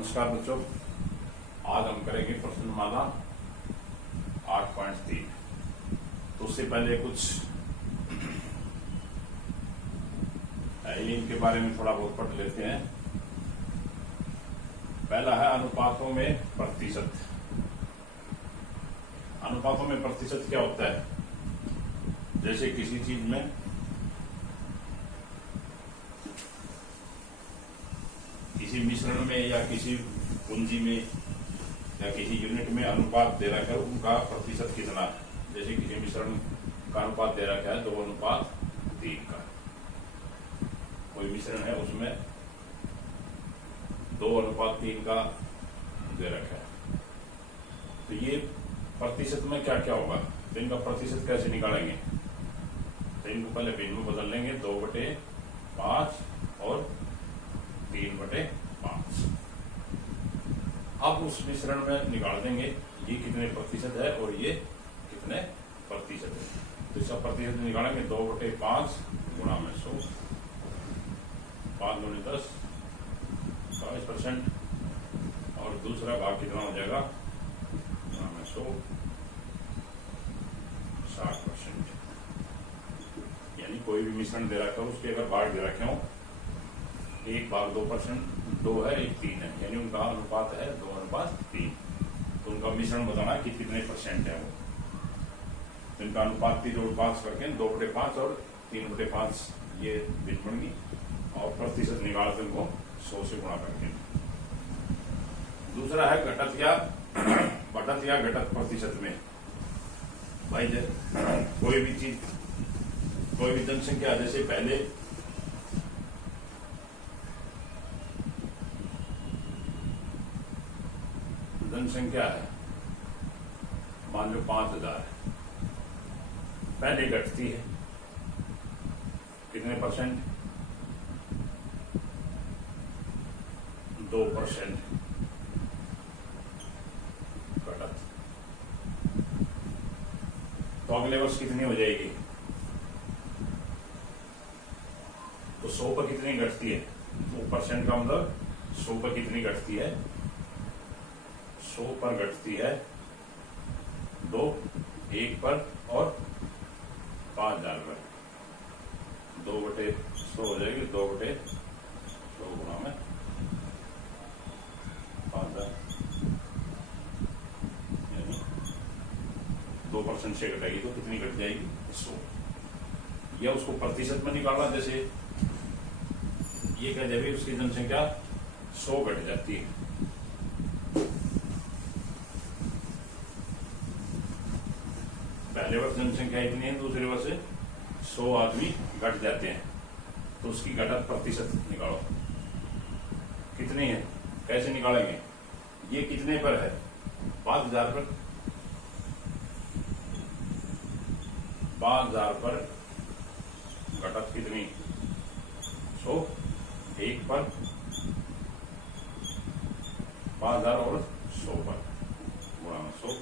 नमस्कार बच्चों, आज हम करेंगे प्रश्नमाला 8.3। तो उससे पहले कुछ इनके बारे में थोड़ा बहुत पढ़ लेते हैं। पहला है अनुपातों में प्रतिशत। अनुपातों में प्रतिशत क्या होता है? जैसे किसी चीज में किसी मिश्रण में या किसी पूंजी में या किसी यूनिट में अनुपात दे रखा है, उनका प्रतिशत कितना है। जैसे किसी मिश्रण का अनुपात दे रखा है 2:3 का। कोई मिश्रण है उसमें 2:3 का दे रखा है, तो ये प्रतिशत में क्या क्या होगा, तो इनका प्रतिशत कैसे निकालेंगे? तो इनको पहले भिन्न में बदल लेंगे, 2/5 और 3/5। अब उस मिश्रण में निकाल देंगे ये कितने प्रतिशत है और ये कितने प्रतिशत है। तो इसका प्रतिशत निकालेंगे 2/5 गुणा में 100, 5 × 10 40%, और दूसरा भाग कितना हो जाएगा गुणा में 100 60%। यानी कोई भी मिश्रण दे रखा हो उसके अगर भाग दे रखे हो, 1/2%, 2 है 1 3 है, यानी उनका अनुपात है 2:3। तो उनका मिश्रण बताना कि कितने परसेंट है वो। तो इनका अनुपात 3/5 करके 2/5 और 3/5 ये भिन्न बन गई, और प्रतिशत निकाल के उनको 100 से गुणा करके। दूसरा है घटत या बढ़त या घटत प्रतिशत में। भाई कोई भी चीज, कोई भी जनसंख्या, जैसे पहले जनसंख्या है मान लो 5000 है, पहले घटती है कितने परसेंट? 2% घटत। तो अगले वर्ष कितनी हो जाएगी? तो 100 पर कितनी घटती है? 2% का मतलब 100 पर कितनी घटती है? 100 पर घटती है 2, 1 पर और 5000 पर। 2/100 हो जाएगी, 2/100 गुणा में 5000, यानी 2% से घटेगी तो कितनी घट जाएगी? 100। या उसको प्रतिशत में निकालना, जैसे ये कह दे उसकी जनसंख्या 100 घट जाती है, पहले वर्ष जनसंख्या इतनी है, दूसरे वर्ष 100 आदमी घट जाते हैं, तो उसकी घटत प्रतिशत निकालो कितनी है। कैसे निकालेंगे? ये कितने पर है? 5000 पर। 5000 पर घटत कितनी? 100, 1 पर 5000 और 100 पर गुणा में 100,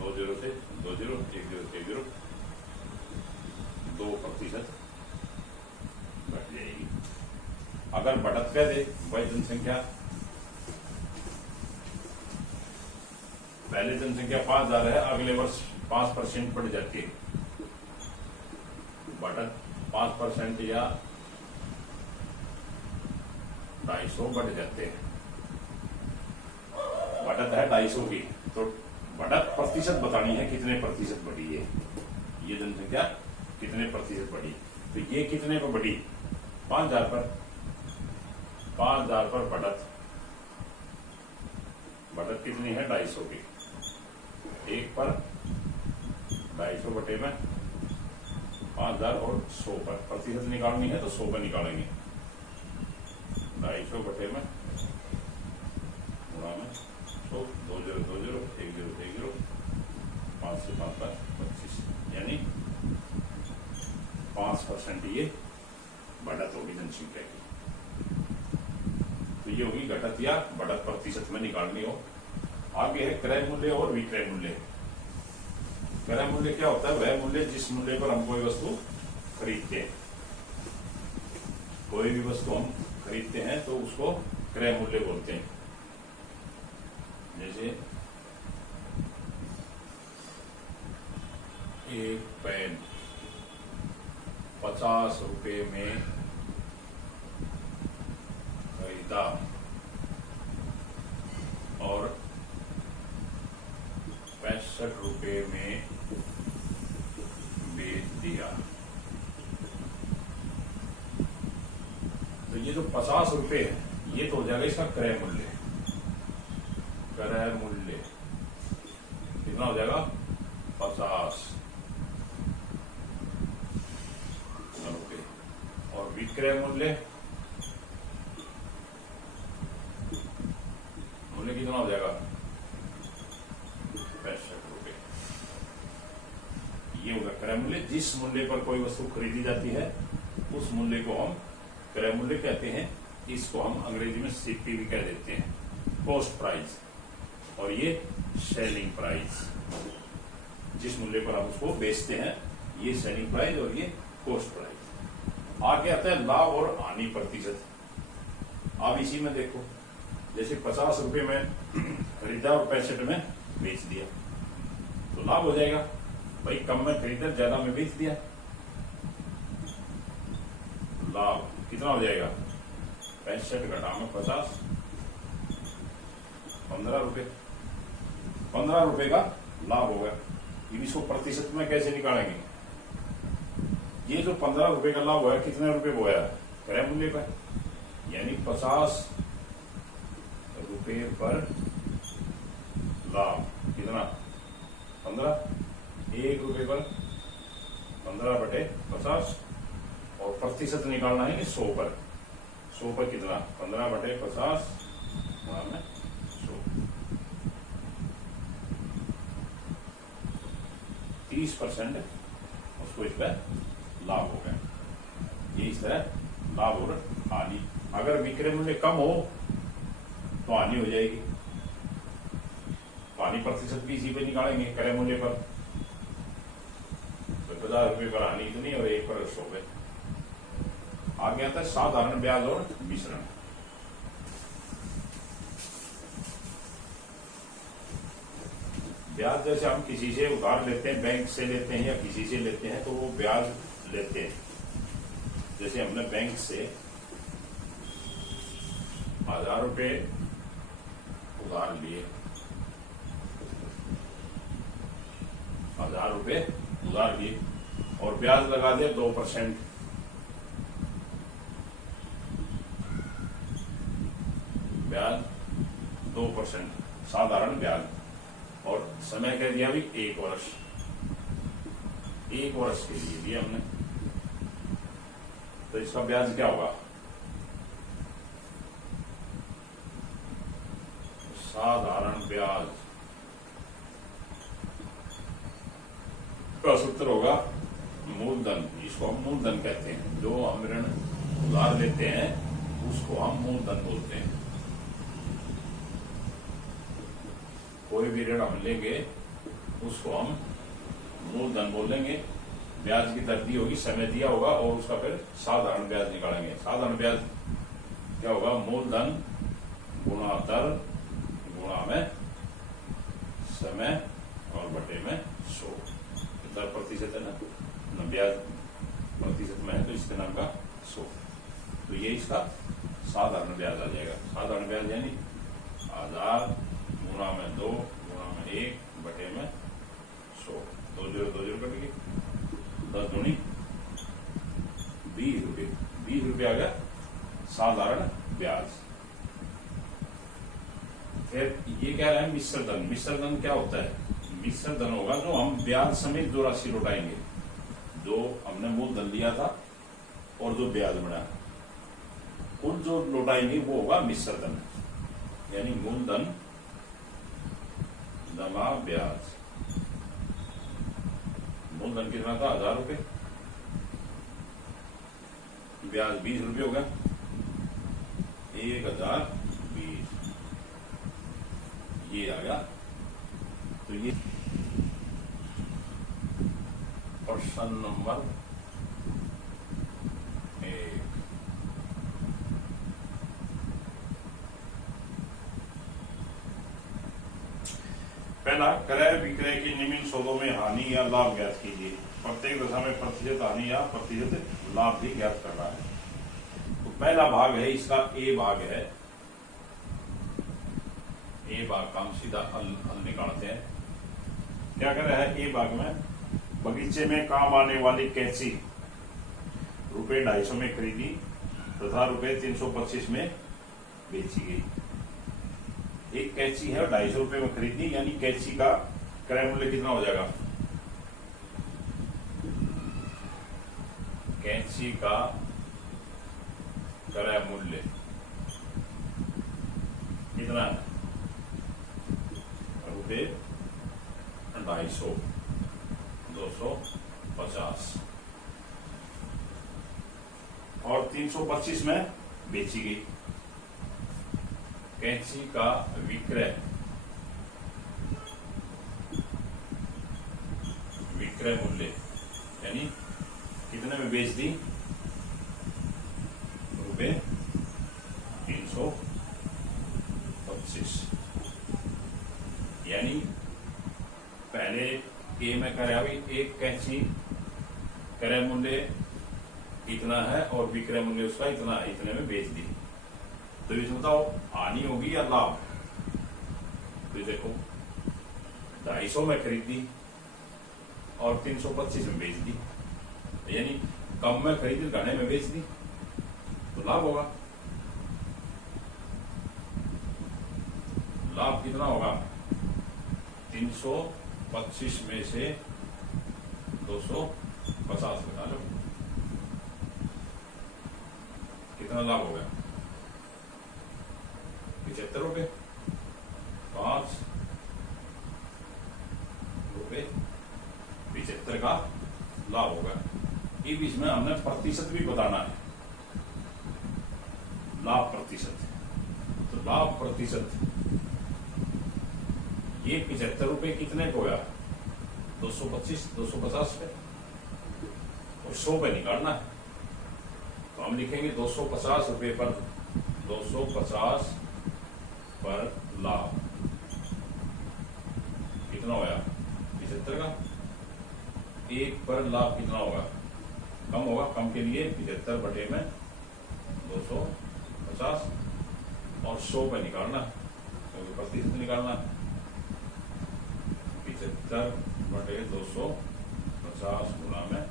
2 0 से 2 0 1 0 1 0, 2% घट जाएगी। अगर बढ़त कह दे भाई जनसंख्या, पहले जनसंख्या 5000 है, अगले वर्ष 5% बढ़ जाती है, बढ़त 5% या 250 बढ़ जाते हैं। बढ़त है 250 की, तो बढ़त प्रतिशत बतानी है कितने प्रतिशत बढ़ी है, ये जनसंख्या कितने प्रतिशत बढ़ी। तो ये कितने पर बढ़ी? 5000 पर। 5000 पर बढ़त, बढ़त कितनी है? 250 की। 1 पर 250 बटे में 5000 और 100 पर प्रतिशत निकालनी है, तो 100 पर निकालेंगे, 250 बटे में गुणा में 100, 2 0 2 0 1 0 1 0, 5 से 5 5 25, यानी 5% ये बढ़त होगी जनसंख्या की। तो ये होगी घटत या बढ़त प्रतिशत में निकालनी हो। आगे है क्रय मूल्य और विक्रय मूल्य। क्रय मूल्य क्या होता है? वह मूल्य जिस मूल्य पर हम कोई वस्तु खरीदते हैं। कोई भी वस्तु हम खरीदते हैं तो उसको क्रय मूल्य बोलते हैं। जैसे एक पेन 50 रुपए में खरीदा और 65 रुपए में बेच दिया, तो ये जो 50 रुपए है ये तो हो जाएगा इसका क्रय मूल्य। क्रय मूल्य कितना हो जाएगा? 50 रुपए। और विक्रय मूल्य कितना हो जाएगा? 65 रुपए। ये होगा क्रय मूल्य। जिस मूल्य पर कोई वस्तु खरीदी जाती है उस मूल्य को हम क्रय मूल्य कहते हैं। इसको हम अंग्रेजी में सीपी भी कह देते हैं, कॉस्ट प्राइस। और ये सेलिंग प्राइस, जिस मूल्य पर हम उसको बेचते हैं, ये सेलिंग प्राइस और ये कॉस्ट प्राइस। आगे आता है लाभ और हानि प्रतिशत। अब इसी में देखो, जैसे 50 रुपए में खरीदा और 65 में बेच दिया, तो लाभ हो जाएगा। भाई कम में खरीदा, ज्यादा में बेच दिया, लाभ कितना हो जाएगा? 65 घटा में 50, 15 रुपए। 15 रुपए का लाभ होगा। अब इसको प्रतिशत में कैसे निकालेंगे? ये जो 15 रुपए का लाभ हुआ है, कितने रुपए को है? क्रय मूल्य पर, यानी 50 रुपए पर लाभ कितना? 15। 1 रुपए पर 15 बटे 50। और प्रतिशत निकालना है 100 पर। 100 पर कितना? 15 बटे 50 में 100। 30% उसको इस पर लाभ हो गया। ये इस तरह लाभ और हानि। अगर विक्रय मूल्य कम हो तो हानि हो जाएगी। हानि प्रतिशत भी इसी पे निकालेंगे, क्रय मूल्य पर। तो 50 रुपए पर हानि इतनी और 1 पर 100 पे। आगे आता है साधारण ब्याज और मिश्रण। ब्याज जैसे हम किसी से उधार लेते हैं, बैंक से लेते हैं या किसी से लेते हैं, तो वो ब्याज लेते हैं। जैसे हमने बैंक से 1000 रुपए उधार लिए, 1000 रुपए उधार लिए और ब्याज लगा दिया 2%। ब्याज 2%, साधारण ब्याज। और समय कह दिया भी 1 वर्ष। 1 वर्ष के लिए दिया हमने, तो इसका ब्याज क्या होगा? साधारण ब्याज का सूत्र होगा मूलधन। इसको हम मूलधन कहते हैं। जो हम ऋण उधार लेते हैं उसको हम मूलधन बोलते हैं। कोई भी ऋण हम लेंगे उसको हम मूलधन बोलेंगे। ब्याज की दर दी होगी, समय दिया होगा और उसका फिर साधारण ब्याज निकालेंगे। साधारण ब्याज क्या होगा? मूलधन गुणा दर गुणा में समय और बटे में 100। दर प्रतिशत है ना, ब्याज प्रतिशत में है तो इसके नाम का 100। तो ये इसका साधारण ब्याज आ जाएगा। साधारण ब्याज यानी 1000 गुणा में 2 गुणा में 1 बटे में 100। 2 0 कटेंगे, 10 दूनी 20 रुपये। 20 रुपये आ गया साधारण ब्याज। फिर ये कह रहे हैं मिश्र धन। मिश्र धन क्या होता है? मिश्र धन होगा जो हम ब्याज समेत जो राशि लौटाएंगे। जो हमने मूलधन लिया था और जो ब्याज बना, कुल जो लौटाएंगे वो होगा मिश्र धन। यानी मूलधन जमा ब्याज। मूलधन कितना था? 1000 रुपये। ब्याज 20 रुपये हो गया, 1020 ये आ गया। तो ये प्रश्न नंबर 1। पहला, क्रय विक्रय की निम्न सौदों में हानि या लाभ ज्ञात कीजिए। प्रत्येक दशा में प्रतिशत हानि या प्रतिशत लाभ भी ज्ञात करना है। तो पहला भाग है इसका, ए भाग है। ए भाग का हम सीधा हल निकालते हैं। क्या कर रहा है ए भाग में, बगीचे में काम आने वाली कैंची रुपए 250 में खरीदी तथा रुपए 325 में बेची गई। एक कैंची है 250 रुपए में खरीदी, यानी कैंची का क्रय मूल्य कितना हो जाएगा? कैंची का क्रय मूल्य कितना है? रुपए 250, 250 और 325 में बेची गई। कैंची का विक्रय मूल्य यानी कितने में बेच दी? रुपए 325। यानी पहले ए में करे, अभी एक कैंची क्रय मूल्य इतना है और विक्रय मूल्य उसका इतना है, इतने में बेच दी। तो इसमें बताओ हानि होगी या लाभ? तो देखो 250 में खरीदी और 325 में बेच दी, यानी कम में खरीदी घने में बेच दी, तो लाभ होगा। लाभ कितना होगा? 325 में से 250 घटा लो, कितना लाभ हो गया? 75 रुपए, 5 रुपए 75 का लाभ होगा। अब इसमें हमने प्रतिशत भी बताना है, लाभ प्रतिशत। तो लाभ प्रतिशत ये 75 रुपए कितने को होगा? 225, 250 पे और 100 पे निकालना है। तो हम लिखेंगे 250 रुपए पर, 250 पर लाभ कितना होगा? 75 का। एक पर लाभ कितना होगा? कम होगा, कम के लिए 75 बटे में 250 और 100 पे निकालना, क्योंकि प्रतिशत निकालना। 75 बटे 250 गुना में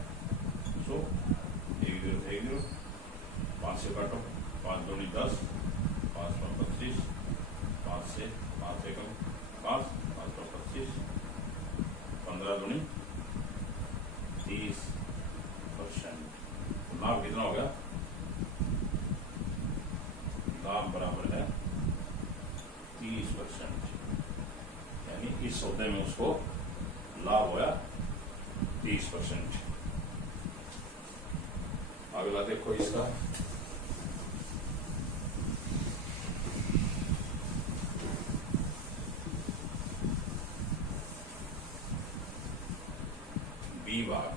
100, 1 0 5 से काटो, 5 दूनी 10, 5 में 25, 5 से 5 एकम 5, 5 में 25, 15 दूनी 30%। लाभ कितना हो गया? लाभ बराबर है 30%, यानी इस सौदे में उसको लाभ होया 30%। अगला देखो इसका, बी भाग,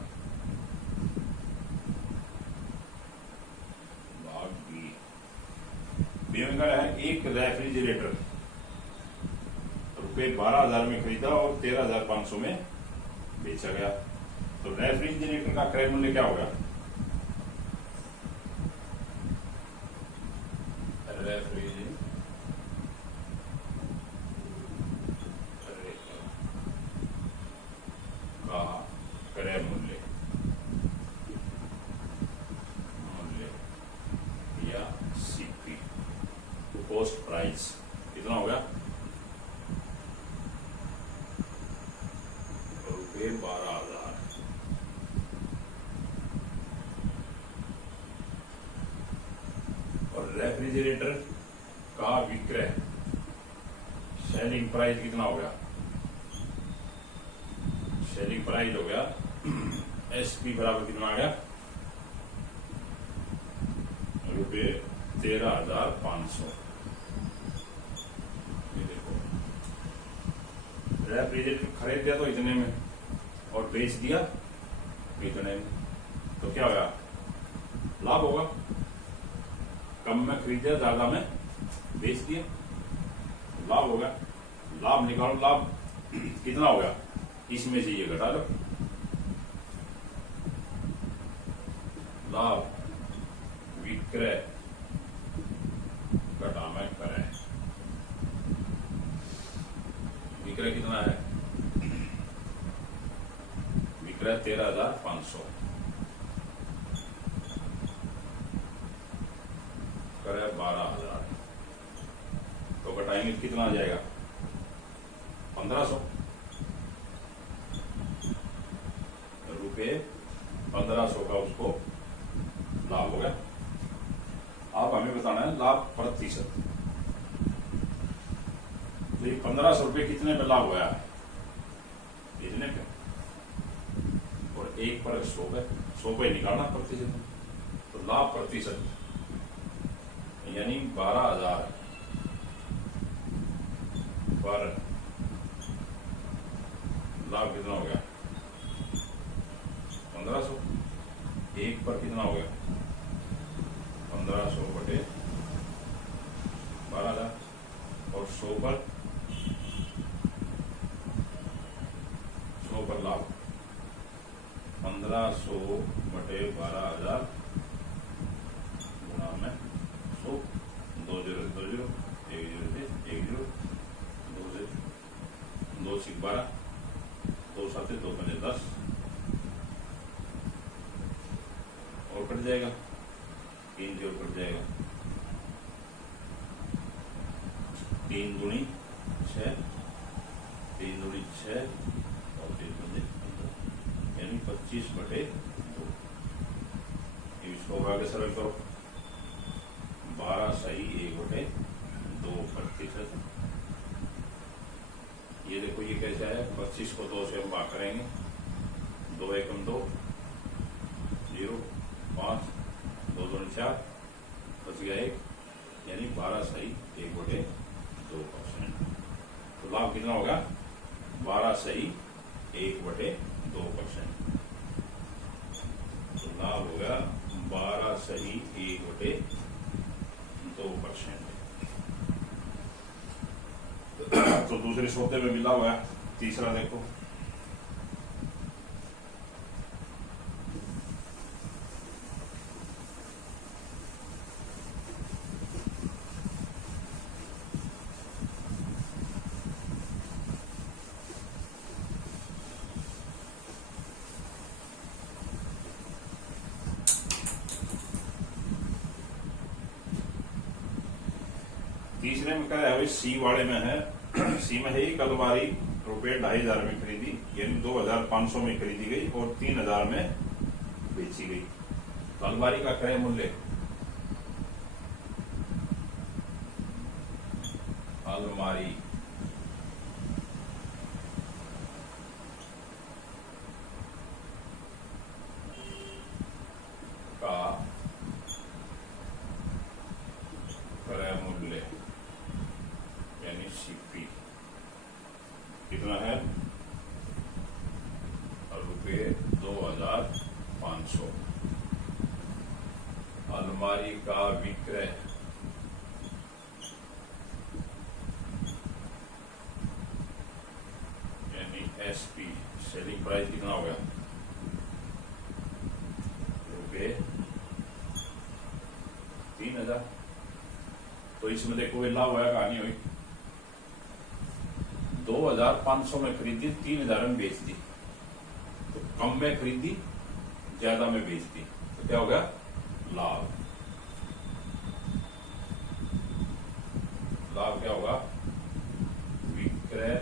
भाग बी। में है एक रेफ्रिजरेटर रुपए 12,000 में खरीदा और 13,500 में बेचा गया। तो रेफ्रिजरेटर का क्रय मूल्य क्या होगा? का क्रय मूल्य या सीपी, कॉस्ट प्राइस कितना होगा? रुपये 12,000। और रेफ्रिजरेटर का विक्रय सेलिंग प्राइस कितना हो गया? सेलिंग प्राइस हो गया एसपी बराबर कितना आ गया? रुपये 13,500। ये देखो, रेफ्रिजरेटर खरीद दिया तो इतने में और बेच दिया इतने में, तो क्या होगा? लाभ होगा। कम में खरीदा, ज्यादा में बेच दिया, लाभ होगा। लाभ निकालो, लाभ कितना हो गया, इसमें से ये घटा लो, लाभ विक्रय घटा में क्रय। विक्रय कितना है, विक्रय 13,500, क्रय 12,000, तो घटाएंगे कितना आ जाएगा, 1,500 रुपये, 1,500 का उसको लाभ हो गया। आप हमें बताना है लाभ प्रतिशत, तो ये 1,500 रुपये कितने पे लाभ हुआ है, इतने पे, और एक पर 100 पे, 100 पे निकालना प्रतिशत, तो लाभ प्रतिशत यानी 12,000 पर लाभ कितना हो गया, 1,500, एक पर कितना हो गया, 1,500 बटे 12,000, और 100 पर लाभ 1,500 बटे 12,000 गुणा में 100, 2 0 2 0 1 0 1 0 2 से 2 6 12 2 7 2 5 10 और कट जाएगा, 3 0 कट जाएगा, 3 दूनी 6, 3 दूनी 6 और 3 दूनी 15, यानी 25 बटे 2। इसको आगे सरल करो, 12 सही 1 बटे 2 प्रतिशत। ये देखो ये कैसा है, 25 को 2 से हम भाग करेंगे, 2 एकम 2 0 5 2 2 4 बच गया 1, यानी 12 सही 1 बटे 2%। तो लाभ कितना होगा, 12 सही 1 बटे 2%। तो लाभ होगा 12 सही 1 बटे 2%। तो दूसरे सौदे में मिला हुआ है। तीसरा देखो, तीसरे में क्या है, सी वाले में है, सी में है एक अलमारी रुपये 2,500 में खरीदी, यानी 2,500 में खरीदी गई और 3,000 में बेची गई। तो अलमारी का क्रय मूल्य, अलमारी का क्रय मूल्य यानी सीपी कितना है, रुपये 2,500। अलमारी का विक्रय यानी एसपी, सेलिंग प्राइस कितना हो गया, रुपये 3,000। तो इसमें देखो ये लाभ होया कहानी हुई, 2,500 में खरीदी, 3,000 में बेच दी, तो कम में खरीदी ज्यादा में बेच दी, तो क्या हो गया, लाभ। लाभ क्या होगा, विक्रय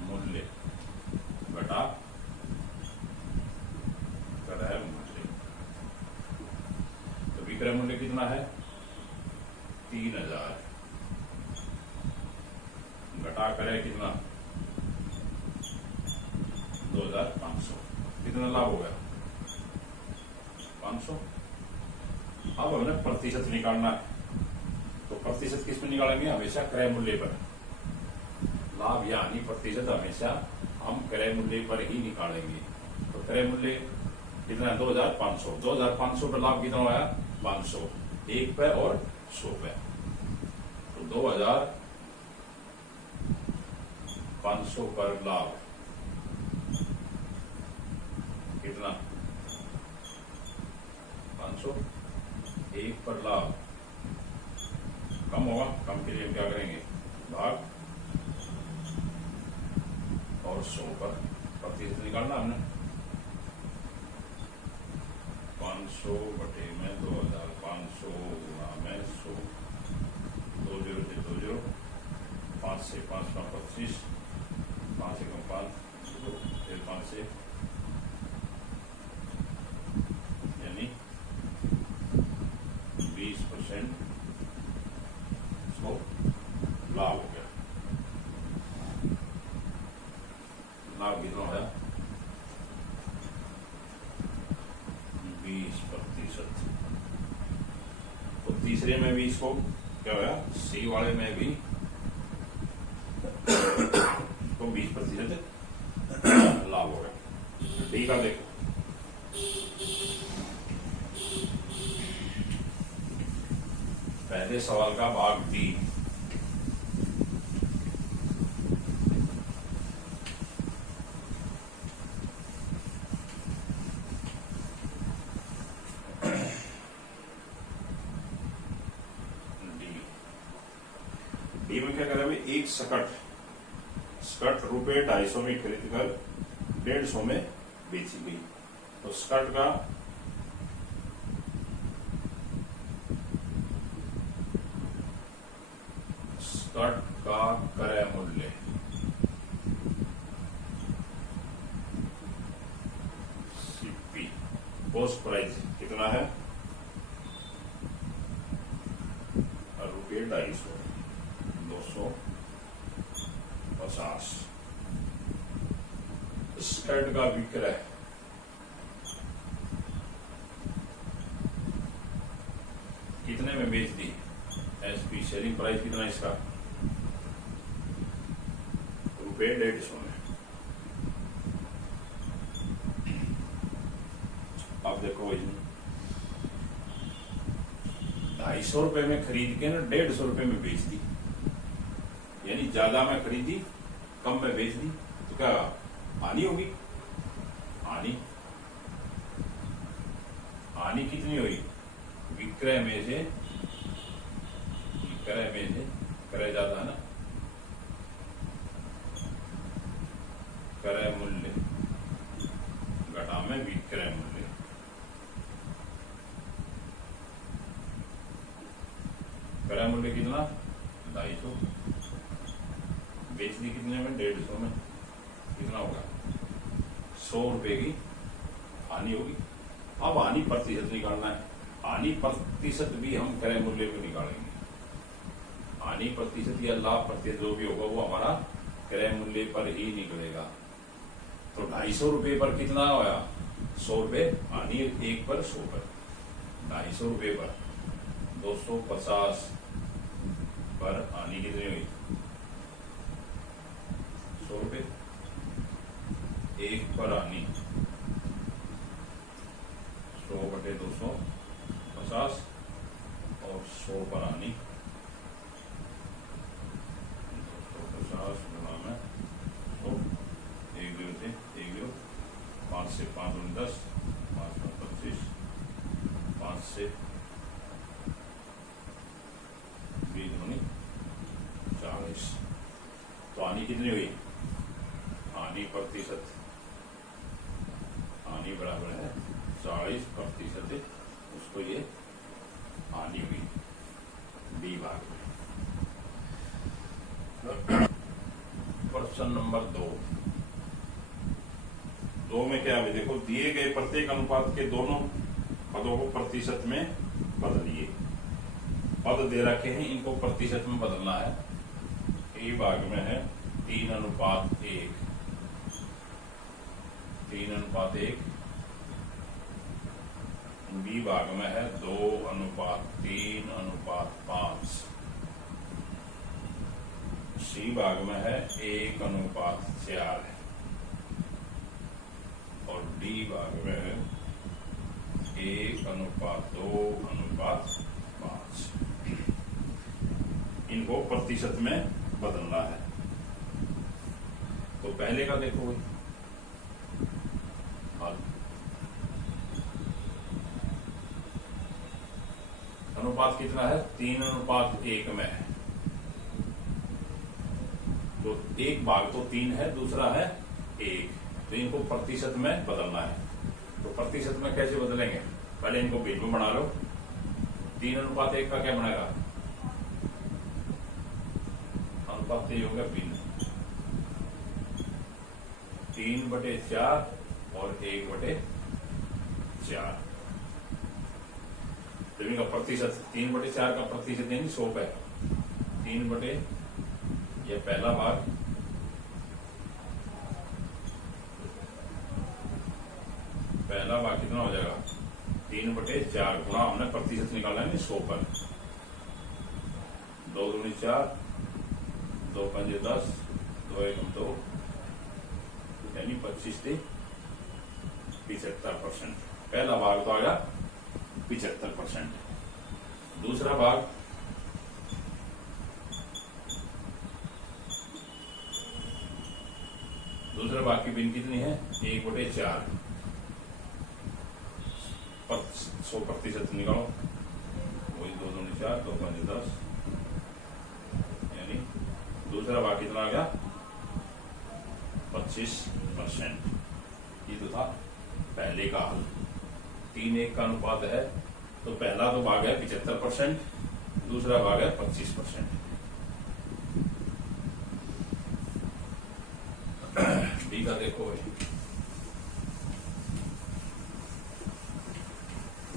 मूल्य घटा क्रय मूल्य। तो विक्रय मूल्य कितना है, 3,000 घटा क्रय कितना, 2,500। कितना लाभ हो गया, 500। अब हमें प्रतिशत निकालना है, तो प्रतिशत किस में निकालेंगे, हमेशा क्रय मूल्य पर। लाभ यानी प्रतिशत हमेशा हम क्रय मूल्य पर ही निकालेंगे। तो क्रय मूल्य कितना है, 2,500। 2,500 पर लाभ कितना हुआ, 500, 1 पे और 100 पे। तो 2,500 500 पर लाभ कितना 500 1 पर लाभ कम होगा, कम के लिए हम क्या करेंगे भाग और 100 पर प्रतिशत निकालना हमने 500 बटे में 2500 गुणा में 100 2 0 से 2 0 5 से 5 का 25 5 से 5 फिर 5 से यानी 20% इसको लाभ हो गया। लाभ कितना है 20%। तो तीसरे में भी इसको क्या होगा सी वाले में भी तो 20% लाभ हो गया। डी का देखो पहले सवाल का भाग डी डी में क्या करें भाई एक स्कर्ट रुपए 250 में खरीद कर 150 में बेची गई। तो स्कर्ट का क्रय मूल्य सीपी पोस्ट प्राइस कितना है रुपये 250 250। स्कर्ट का विक्रय कितने में बेच दी एसपी सेलिंग प्राइस कितना इसका रुपये 150 में। अब देखो 250 रुपए में खरीद के ना 150 रुपए में बेच दी, यानी ज्यादा में खरीदी कम में बेच दी, तो क्या हानि होगी। हानि कितनी हुई विक्रय में से क्रय ज्यादा है ना, क्रय मूल्य घटा में विक्रय मूल्य। क्रय मूल्य कितना 250, बेच दी कितने में 150 में, कितना होगा 100 रुपए की हानि होगी। अब हानि प्रतिशत निकालना है। हानि प्रतिशत भी हम क्रय मूल्य को निकालेंगे। हानि प्रतिशत या लाभ प्रतिशत जो भी होगा वो हमारा क्रय मूल्य पर ही निकलेगा। तो 250 रुपए पर कितना होया 100 रुपए हानि, एक पर 100 पर 250 रुपए पर 250 पर हानि कितनी हुई 100 रुपए, एक पर हानि 100 बटे 250 और 100 पर हानि 250 गुणा में 100 1 0 से 1 0 5 से 5 10 5 में 25 5 से 20 40। तो हानि कितनी हुई हानि प्रतिशत, हानि बराबर है 40%, उसको ये हानि हुई डी भाग में। प्रश्न नंबर 2 में क्या है देखो, दिए गए प्रत्येक अनुपात के दोनों पदों को प्रतिशत में बदलिए। पद दे रखे हैं, इनको प्रतिशत में बदलना है। ए भाग में है 3:1, 3:1। बी भाग में है 2:3:5। सी भाग में है 1:4 और डी भाग में है 1:2:5। इनको प्रतिशत में बदलना है। तो पहले का देखो भाई हल। अनुपात कितना है? 3:1 में है। तो एक भाग तो 3 है, दूसरा है 1, तो इनको प्रतिशत में बदलना है। तो प्रतिशत में कैसे बदलेंगे? पहले इनको भिन्न बना लो। 3:1 का क्या बनेगा? अनुपात ये होगा भिन्न, 3/4 और 1/4। तो इनका प्रतिशत 3/4 का प्रतिशत यानी 100 है। 3 ये पहला भाग, पहला भाग कितना हो जाएगा? 3/4 गुणा हमने प्रतिशत निकाला है 100 पर। 2 दूनी 4, 2 पंजे 10, 2 एकम 2, यानी 25 से 75%। पहला भाग तो आ गया 75%। दूसरा भाग की भिन्न कितनी है? 1/4 पर 100% निकालो, वही 2 दूनी 4, 2 पंजे 10, यानी दूसरा भाग कितना आ गया? 25%। ये तो था पहले का हल। 3:1 का अनुपात है, तो पहला तो भाग है 75%, दूसरा भाग है 25%। बी का देखो भाई,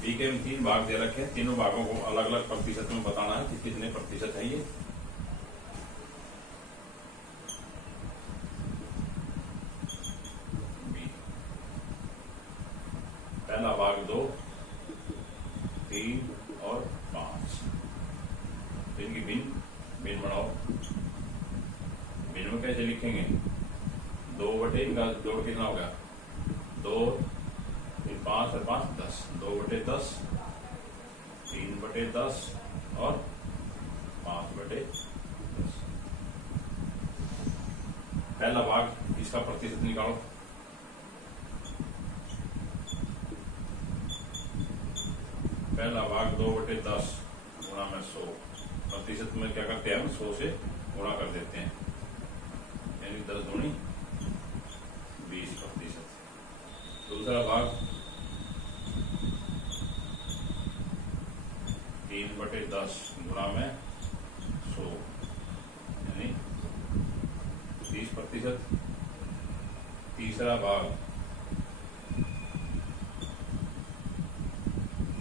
बी के 3 भाग दे रखे हैं, तीनों भागों को अलग अलग प्रतिशत में बताना है कि कितने प्रतिशत है ये। पहला भाग 2, 3 और 5। इनकी भिन्न बनाओ। भिन्न में कैसे लिखेंगे? 2 बटे इनका जोड़ कितना हो गया? 2, फिर 5 और 5 10, 2/10, 3/10 और 5/10। पहला भाग, इसका प्रतिशत निकालो। पहला भाग 2/10 गुणा में 100। प्रतिशत में क्या करते हैं हम? 100 से गुणा कर देते हैं, यानी 10 दूनी 20%। दूसरा भाग 3/10 गुणा में 100, यानी 20%। तीसरा भाग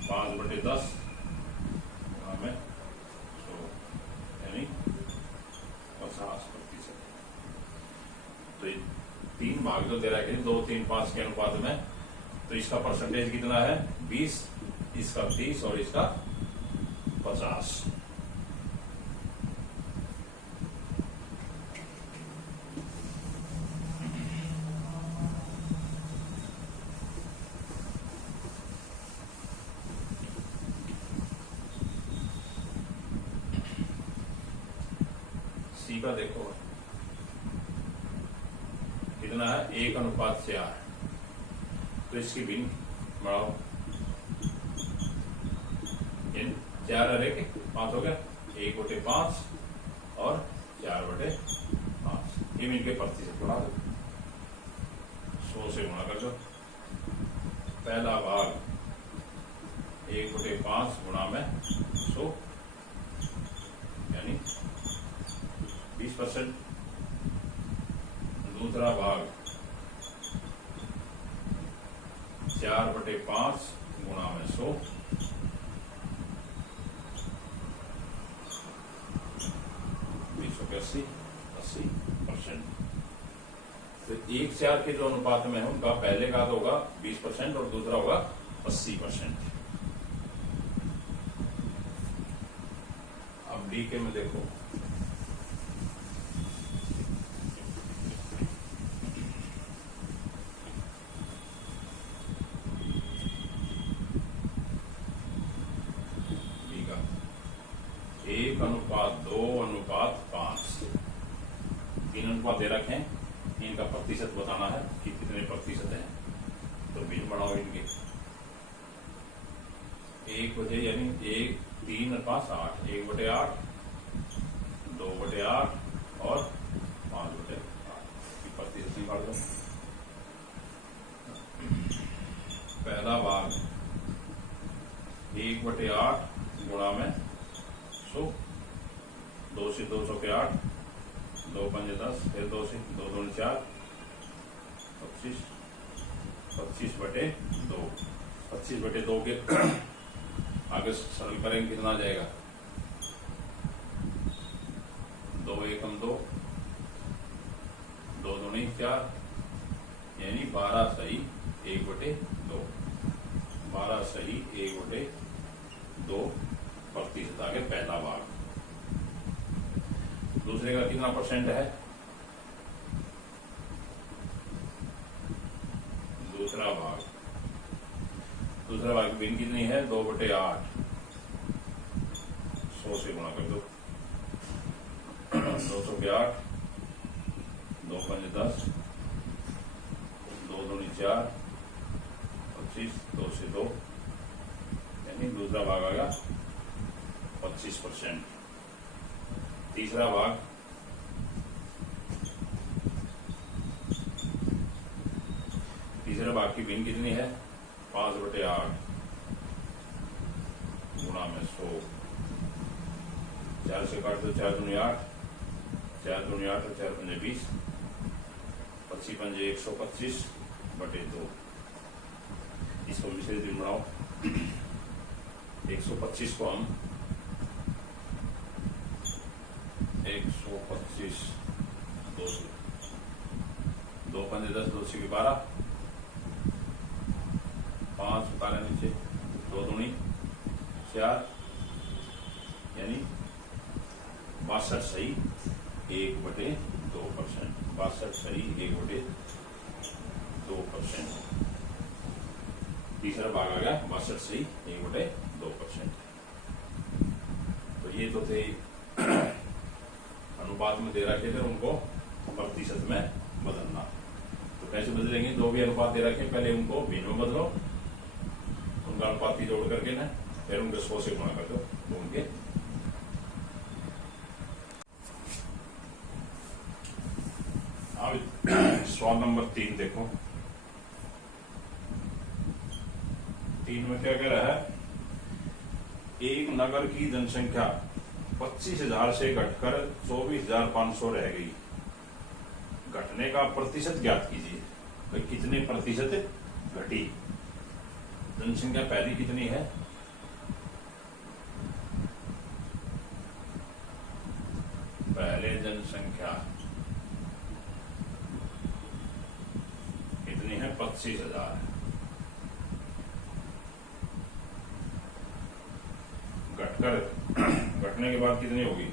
5/10 गुणा में 100, यानी 50%। तो 3 भाग जो दे रहा है 2, 3, 5 के अनुपात में, तो इसका परसेंटेज कितना है? 20, इसका 30 और इसका 50। सी का देखो कितना है? 1:4। तो इसकी भिन्न बढ़ाओ, 4 और 1 5 हो गया, 1/5 और 4/5। ये मिलके प्रतिशत बढ़ा दो, 100 से गुणा कर दो। पहला भाग 1/5 गुणा में 100, यानी 20%। दूसरा भाग 4/5 गुणा में 100, 80%। तो 1:4 के जो अनुपात में है उनका पहले का तो होगा 20% और दूसरा होगा 80%। अब डी के में देखो, बी का 1:2:5, 3 अनुपात दे रखे हैं। इनका प्रतिशत बताना है कि कितने प्रतिशत है। तो भिन्न बढ़ाओ इनके, 1 यानी 1, 3 और 5 8, 1/8, 2/8 और 5/8 की प्रतिशत निकाल दो। पहला भाग 1/8 गुणा में 100, 2 से 200 के 8, 2 5 10, फिर 2 से 2 2 4, 25, 25/2, 25/2 के आगे सरल करेंगे कितना आ जाएगा, 2 एकम 2, 2 दूनी 4, यानी 12 सही 1/2, 12 सही 1/2 प्रतिशत आ गया पहला भाग। दूसरे का कितना परसेंट है, दूसरा भाग की भिन्न कितनी है, 2/8, 100 से गुणा कर दो, 200 के 8, 2 5 10, 2 दूनी 4, 25, 2 से 2, यानी दूसरा भाग आ गया 25%। तीसरा भाग की भिन्न कितनी है, 5/8 गुणा में 100, 4 से काट दो, 4 दूनी 8, 4 दूनी 8 और 4 पंजे 20, 25 पंजे 125/2। इसको मिश्रित भिन्न बनाओ, 125 को हम 125 2 पंजे 10, 2 से 12, 5 उतारे नीचे, 2 दूनी 4, यानी 62 सही 1/2%, 62 सही 1/2%। तीसरा भाग आ गया 62 सही 1/2%। तो ये तो थे अनुपात में दे रखे थे, उनको प्रतिशत में बदलना। तो कैसे बदलेंगे, जो भी अनुपात दे रखे पहले उनको भिन्न में बदलो, उनका अनुपात की जोड़ करके ना, फिर उनके 100 से गुणा कर दो, तो उनके सवाल नंबर 3 देखो। 3 में क्या कह रहा है, एक नगर की जनसंख्या 25,000 से घटकर 24,500 रह गई, घटने का प्रतिशत ज्ञात कीजिए। तो कितने प्रतिशत घटी, जनसंख्या पहली कितनी है, पहले जनसंख्या कितनी है, 25,000, घटने के बाद कितनी होगी,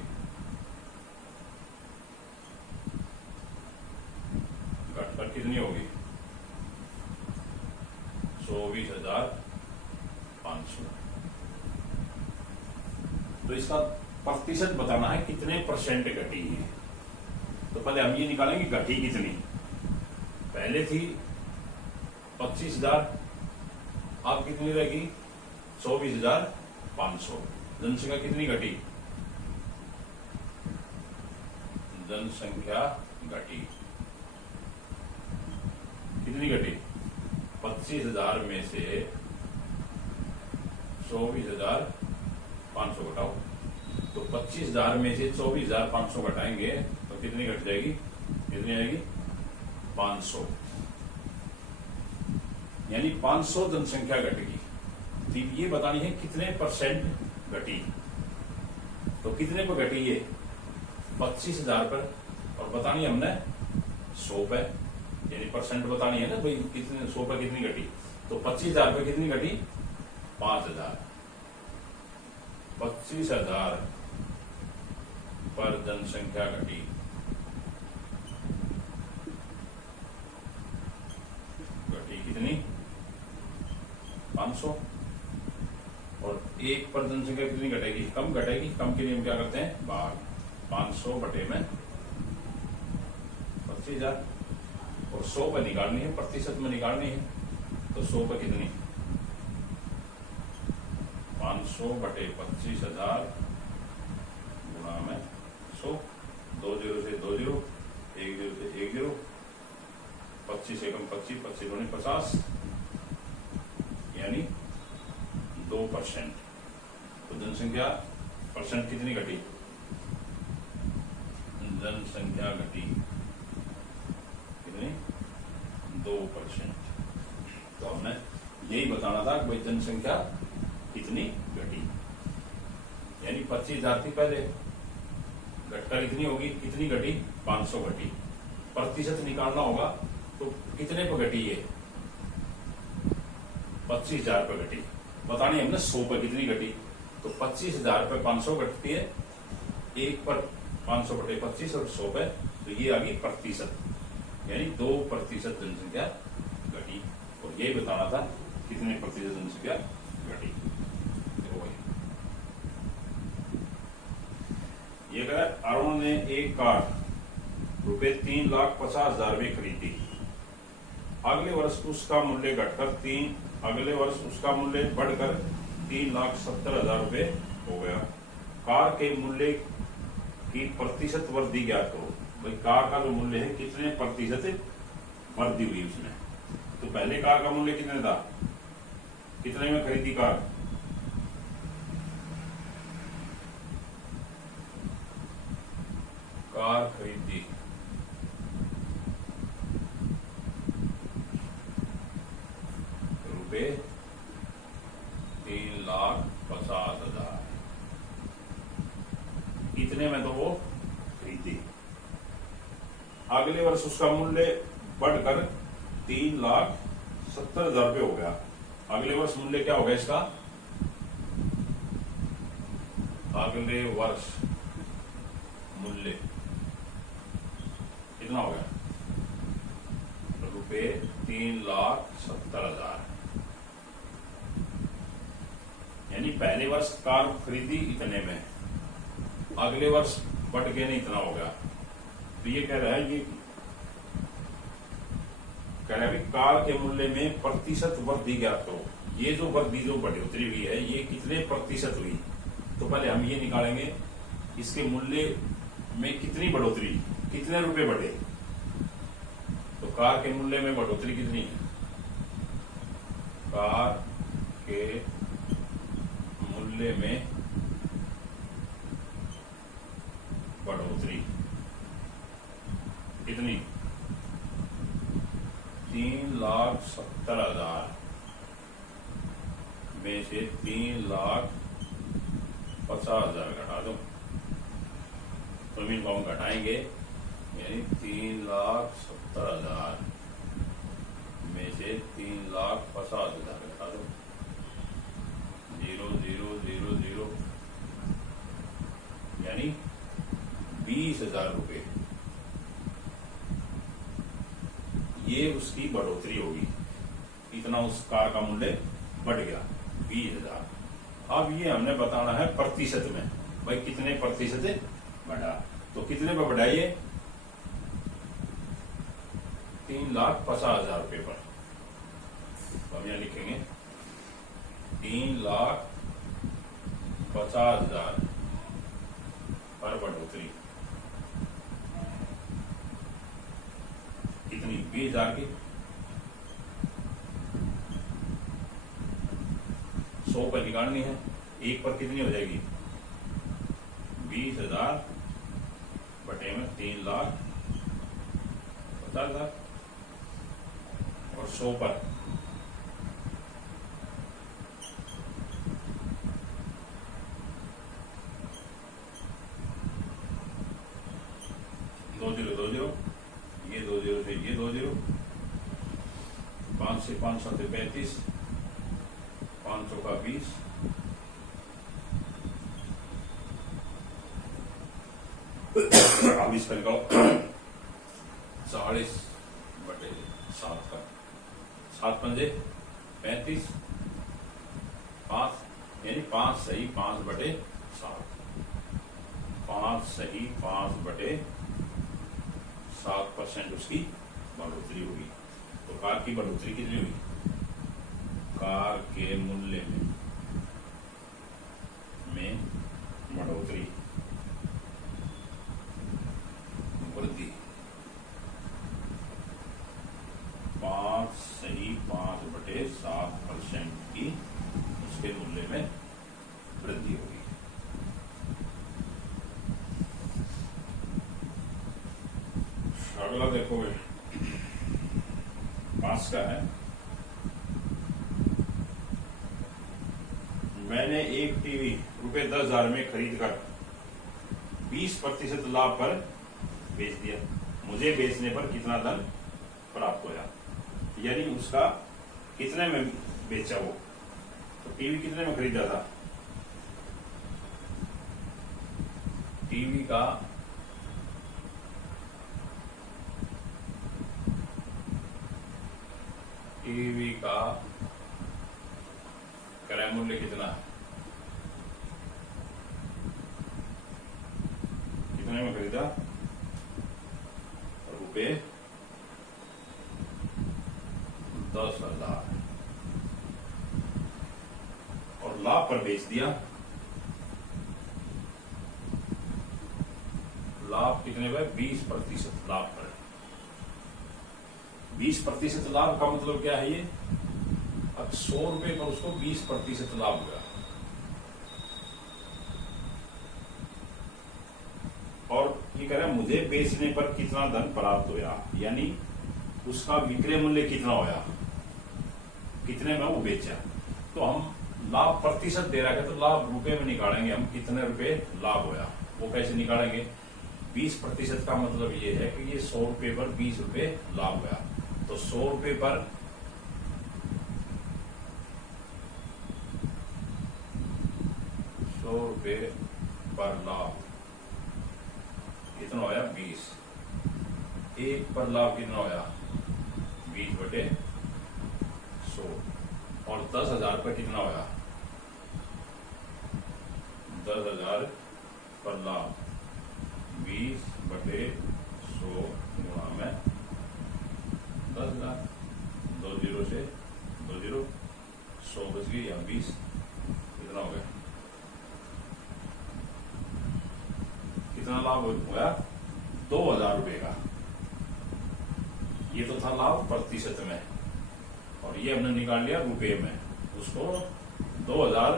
घटकर कितनी होगी, 24,500। तो इसका प्रतिशत बताना है कितने परसेंट घटी है। तो पहले हम ये निकालेंगे घटी कितनी, पहले थी 25,000, अब कितनी रहेगी 24,500। जनसंख्या कितनी घटी, जनसंख्या घटी कितनी घटी, 25,000 में से 24,500 घटाओ। तो 25,000 में से 24,500 घटाएंगे तो कितनी घट जाएगी, कितनी आएगी 500, यानी 500 जनसंख्या घटेगी। तो ये बतानी है कितने परसेंट घटी। तो कितने पर घटी ये, 25,000 पर, और बतानी हमने 100 पे, यानी परसेंट बतानी है ना भाई, कितने 100 पर कितनी घटी। तो 25,000 पर कितनी घटी, 5,000, 25,000 पर जनसंख्या घटी, कितनी 500। और 1 पर जनसंख्या कितनी घटेगी, कम घटेगी, कम के लिए हम क्या करते हैं भाग, 500 बटे में 25,000, और 100 पे निकालनी है, प्रतिशत में निकालनी है। तो 100 पे कितनी, 500 बटे 25,000 गुणा में 100, 2 जीरो से 2 जीरो, 1 जीरो से 1 जीरो, 25 एकम 25, 25 दूनी 50, यानी 2%। तो जनसंख्या परसेंट कितनी घटी, जनसंख्या घटी कितनी, 2%। तो हमने यही बताना था कि भाई जनसंख्या कितनी घटी, यानी 25,000 थी पहले, घटकर कितनी होगी, कितनी घटी, 500 घटी। प्रतिशत निकालना होगा तो कितने पे घटी है, 25,000 पे घटी। बतानी हमने 100 पे कितनी घटी, तो 25,000 पे 500 घटती है, 1 पर 500 बटे 25 और 100 पे, तो ये आ गई प्रतिशत, यानी 2% जनसंख्या घटी। और यही बताना था कितने प्रतिशत जनसंख्या घटी। ये कह रहा है अरुण ने एक कार ₹3,50,000 में खरीदी, अगले वर्ष उसका मूल्य अगले वर्ष उसका मूल्य बढ़कर 3,70,000 रुपये हो गया। कार के मूल्य की प्रतिशत वृद्धि ज्ञात करो। भाई कार का जो मूल्य है कितने प्रतिशत वृद्धि हुई उसमें। तो पहले कार का मूल्य कितने था, कितने में खरीदी कार, कार खरीदी रुपये 3,50,000, इतने में तो वो खरीदी। अगले वर्ष उसका मूल्य बढ़कर 3,70,000 रुपये हो गया। अगले वर्ष मूल्य क्या हो गया इसका, अगले वर्ष मूल्य कितना हो गया, ₹3,70,000। यानी पहले वर्ष कार खरीदी इतने में, अगले वर्ष बढ़ के नहीं इतना हो गया। तो ये कह रहा है कि कार के मूल्य में प्रतिशत वृद्धि ज्ञात करो। ये जो वृद्धि जो बढ़ोतरी हुई है ये कितने प्रतिशत हुई, तो पहले हम ये निकालेंगे इसके मूल्य में कितनी बढ़ोतरी, कितने रुपए बढ़े। तो कार के मूल्य में बढ़ोतरी कितनी है, कार के मूल्य में बढ़ोतरी कितनी, 3,70,000 में से 3,50,000 घटा दो, तो इनको हम घटाएंगे, यानी 3,70,000 में से 3,50,000 घटा दो, 0 0 0 0, यानी 20,000 रुपये। ये उसकी बढ़ोतरी होगी, इतना उस कार का मूल्य बढ़ गया 20,000। अब ये हमने बताना है प्रतिशत में, भाई कितने प्रतिशत बढ़ा। तो कितने पर बढ़ा ये, 3,50,000 रुपये पर। तो हम यहां लिखेंगे 3,50,000 पर बढ़ोतरी कितनी, 20,000 की। 100 पर निकालनी है, 1 पर कितनी हो जाएगी, 20,000 बटे में 3,50,000 और 100 पर 2 0 2 0, ये 2 0 से ये 2 0, 5 से 5 7 35, 500 का 20, अब इसका निकालो 40 बटे 7 का, 7 पंजे 35, 5 यानी 5 सही 5 बटे 7, 5 सही 5 बटे 7% उसकी बढ़ोतरी होगी। तो कार की बढ़ोतरी कितनी हुई? कार के मूल्य में बढ़ोतरी, वृद्धि 5.5/7% की उसके मूल्य में वृद्धि होगी। अगला देखोगे 5 का है, मैंने एक टीवी ₹10,000 में खरीद कर 20% लाभ पर बेच दिया, मुझे बेचने पर कितना धन प्राप्त होया? यानी उसका कितने में बेचा वो? तो टीवी कितने में खरीदा था? टीवी का क्रय मूल्य कितना है? कितने में खरीदा? ₹10,000 और लाभ पर बेच दिया। लाभ कितने पे? 20% लाभ पर। 20% लाभ का मतलब क्या है? ये अब ₹100 पर उसको 20% लाभ हुआ, और ये कह रहा है मुझे बेचने पर कितना धन प्राप्त होया, यानी उसका विक्रय मूल्य कितना होया, कितने में वो बेचा। तो हम लाभ प्रतिशत दे रहा है तो लाभ रुपए में निकालेंगे हम, कितने रुपए लाभ होया वो कैसे निकालेंगे? 20% का मतलब ये है कि ये ₹100 पर 20 रुपए लाभ हुआ, तो ₹100 पर 100 रुपए पर लाभ कितना होया? 20। एक पर लाभ कितना होया? 20/100। और 10,000 पर कितना होया? 10,000 पर लाभ 20/100 गुणा में 10,000, 2 जीरो से 2 जीरो, 100 बच गई या 20, कितना हो गया? कितना लाभ हुआ? 2,000 रुपए का। ये तो था लाभ प्रतिशत में, और ये हमने निकाल लिया रुपए में, उसको 2,000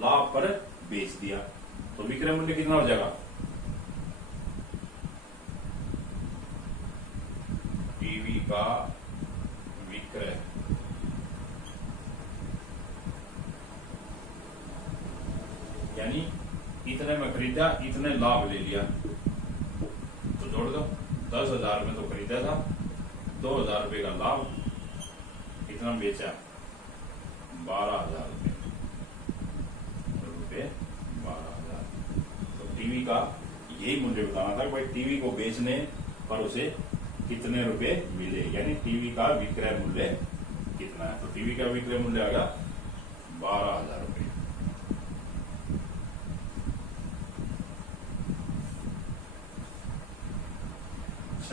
लाभ पर बेच दिया, तो विक्रय मूल्य कितना हो जाएगा? टीवी का विक्रय यानी इतने में खरीदा, इतने लाभ ले लिया, तो जोड़ दो। 10,000 में तो खरीदा था, 2,000 रुपए का लाभ, कितना बेचा? 12,000 रुपए 12,000। तो टीवी का यही मूल्य बताना था कि भाई टीवी को बेचने पर उसे कितने रुपए मिले, यानी टीवी का विक्रय मूल्य कितना है। तो टीवी का विक्रय मूल्य आएगा 12,000 रुपए।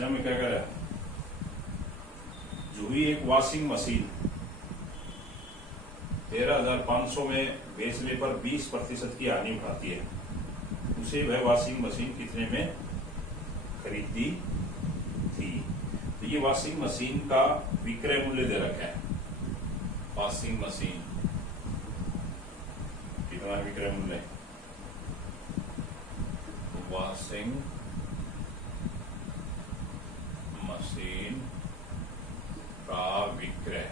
में क्या करें? जूही एक वॉशिंग मशीन 13,500 में बेचने पर 20% की हानि उठाती है, उसे वह वॉशिंग मशीन कितने में खरीदी थी? तो ये वॉशिंग मशीन का विक्रय मूल्य दे रखा है। वॉशिंग मशीन कितना विक्रय मूल्य? वॉशिंग मशीन का विक्रय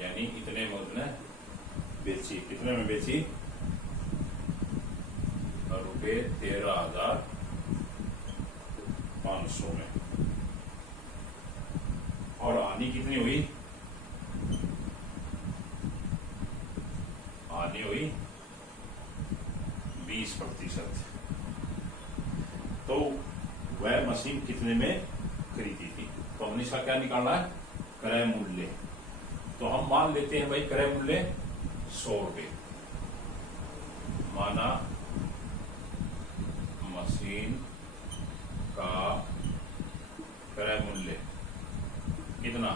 यानी इतने में उसने बेची, कितने में बेची? ₹13,500 में। और हानि कितनी हुई? हानि हुई 20%। तो वह मशीन कितने में खरीदी थी? तो हमने इसका क्या निकालना है? क्रय मूल्य। तो हम मान लेते हैं भाई क्रय मूल्य 100 रुपए, माना मशीन का क्रय मूल्य कितना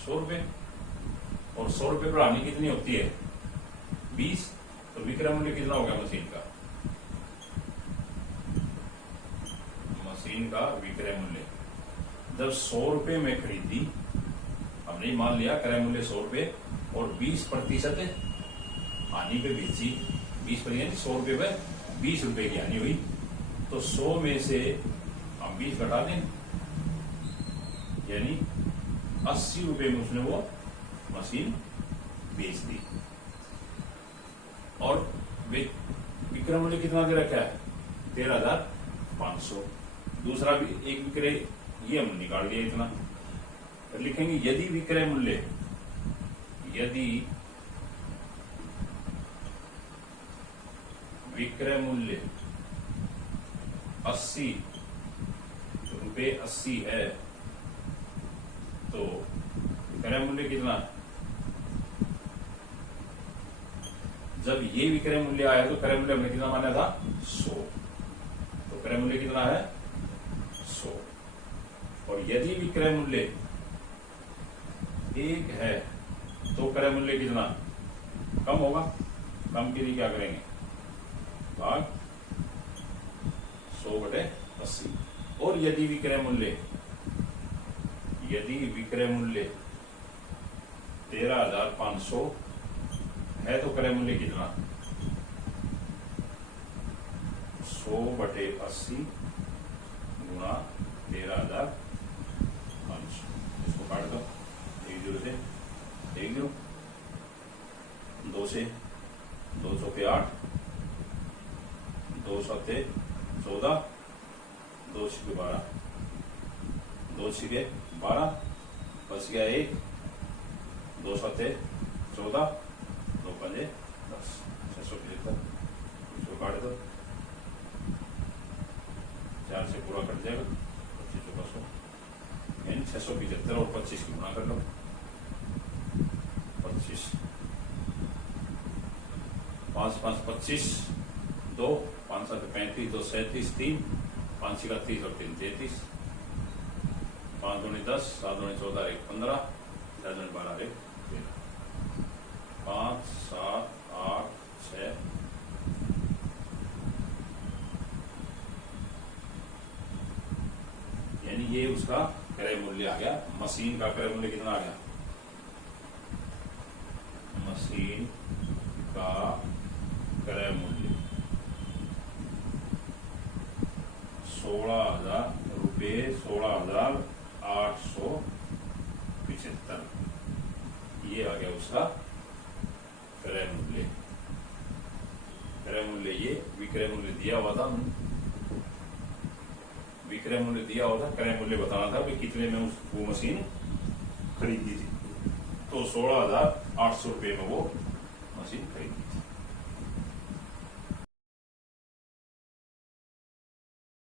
100 रुपये, और 100 रुपये पर हानि कितनी होती है 20, तो विक्रय मूल्य कितना हो गया मशीन का? मशीन का विक्रय मूल्य जब 100 रुपये में खरीदी, हमने मान लिया क्रय मूल्य 100 रुपये और 20% हानि पे बेची, 20% 100 रुपये पे 20 रुपये की हानि हुई, तो 100 में से हम 20 घटा दें, यानी 80 रुपये में उसने वो मशीन बेच दी। और विक्रय मूल्य कितना दे रखा है 13,500। दूसरा भी एक विक्रय, ये हम निकाल दिया इतना, फिर लिखेंगे यदि विक्रय मूल्य 80 रुपये 80 है, तो क्रय मूल्य कितना? जब ये विक्रय मूल्य आया तो क्रय मूल्य हमने कितना माना था 100, तो क्रय मूल्य कितना है 100। और यदि विक्रय मूल्य 1 है तो क्रय मूल्य कितना कम होगा? कम के लिए क्या करेंगे? भाग 100/80। और यदि विक्रय मूल्य 13,500 है तो क्रय मूल्य कितना? 100/80 गुणा 13,500। इसको काट दो, 1 0 से 1 0, 2 से 2 चौके 8, 2 सत्ते 14, 2 छिके 12, 2 छिके 12, बच गया 1, 2 सत्ते 14, 2 पंजे 10, 675। इसको काट दो, 4 से पूरा कट जाएगा, 25 चौका 100, यानी 675 और 25 की गुणा कर लो, 25, 5 5 25, 2 5 7 35, 2 37, 3 5 6 30 और 3 33, 5 दूनी 10, 7 दूनी 14, 1 15, 6 दूनी 12, 1 13, 5 7 8 6, यानी ये उसका क्रय मूल्य आ गया। मशीन का क्रय मूल्य कितना आ गया? मशीन का क्रय मूल्य 16,000 रुपये, 16,875, ये आ गया उसका क्रय मूल्य। क्रय मूल्य ये विक्रय मूल्य दिया हुआ था, विक्रय मूल्य दिया हुआ था, क्रय मूल्य बताना था कि कितने में वो मशीन खरीदी थी, तो 16,800 रुपये में वो मशीन खरीदी थी।